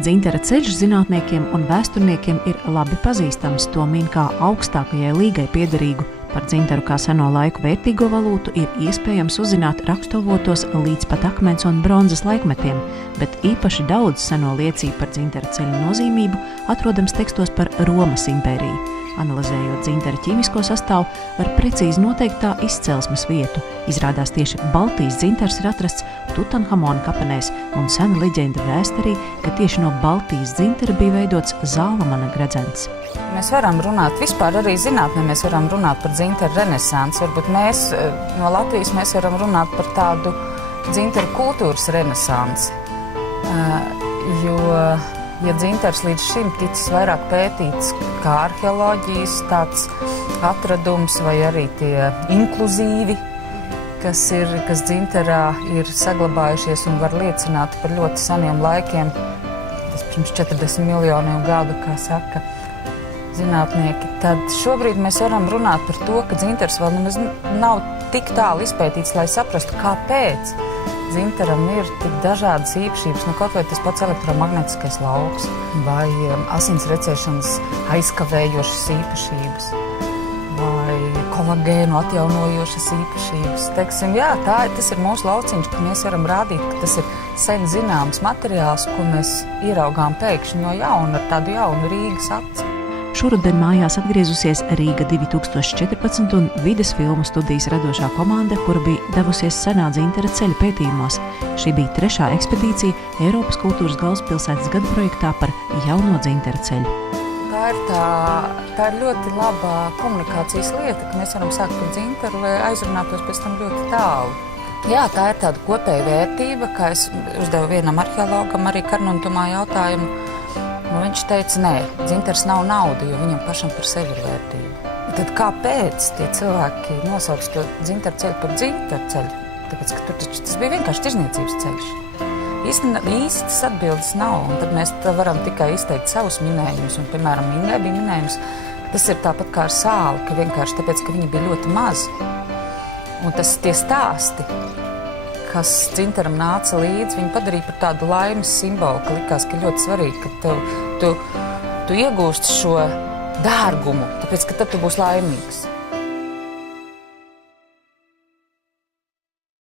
Dzintara ceļš zinātniekiem un vēsturniekiem ir labi pazīstams, to min kā augstākajai līgai piederīgu. Par dzintaru kā seno laiku vērtīgo valūtu ir iespējams uzzināt rakstuvotos līdz pat akmens un bronzas laikmetiem, bet īpaši daudz seno liecību par dzintara ceļa nozīmību atrodams tekstos par Romas impēriju. Analizējot dzintara ķīmisko sastāvu, var precīzi noteikt tā izcelsmes vietu. Izrādās tieši Baltijas dzintars ir atrasts Tutanhamona kapenēs, un sena leģenda vēst arī, ka tieši no Baltijas dzintara bija veidots Zālamana gredzens. Mēs varam runāt, vispār arī zinātnē mēs varam runāt par dzintaru renesansi. Varbūt mēs no Latvijas mēs varam runāt par tādu dzintaru kultūras renesansi. Jo dzintars līdz šim ticis vairāk pētīts kā arheoloģijas tāds atradums vai arī tie inkluzīvi, kas dzintarā ir saglabājušies un var liecināt par ļoti seniem laikiem. Tas pirms 40 miljoniem gadu, kā saka zinātnieki. Tad šobrīd mēs varam runāt par to, ka dzintars vēl nemaz nav tik tālu izpētīts, lai saprastu, kāpēc dzintaram ir tik dažādas īpašības, kaut vai tas pats elektromagnētiskais lauks vai asins recēšanas aizkavējošas īpašības vai kolagēnu atjaunojošas īpašības. Teiksim, jā, tas ir mūsu lauciņš, ka mēs varam rādīt, ka tas ir sen zināms materiāls, ko mēs ieraugām pēkšņi no jauna ar tādu jaunu Rīgas aci. Šoruden mājās atgriezusies Rīga 2014 un vides filmu studijas radošā komanda, kura bija devusies senā dzintara ceļa pētījumos. Šī bija 3. ekspedīcija Eiropas kultūras galvaspilsētas gada projektā par jauno dzintara ceļu. Tā ir ļoti laba komunikācijas lieta, ka mēs varam sākt par dzintaru, lai aizrunātos pēc tam ļoti tālu. Jā, tā ir tāda kopēja vērtība, kā es uzdevu vienam arheologam arī Karnuntumā jautājumu. Viņš teica, nē, dzintars nav nauda, jo viņam pašam par sevi ir vērtība. Tad kāpēc tie cilvēki nosauc to dzintaru ceļu par dzintaru ceļu? Tāpēc, ka tas bija vienkārši tirzniecības ceļš. Īstas atbildes nav, un tad mēs varam tikai izteikt savus minējumus. Un, piemēram, Ingai bija minējums, tas ir tāpat kā ar sāli, ka vienkārši tāpēc, ka viņi bija ļoti mazi. Un tie stāsti, kas dzintaram nāca līdzi, viņi padarīja par tādu laimes simbolu, ka likās, ka ļoti svarīgi, ka tu iegūsti šo dārgumu, tāpēc, ka tad tu būsi laimīgs.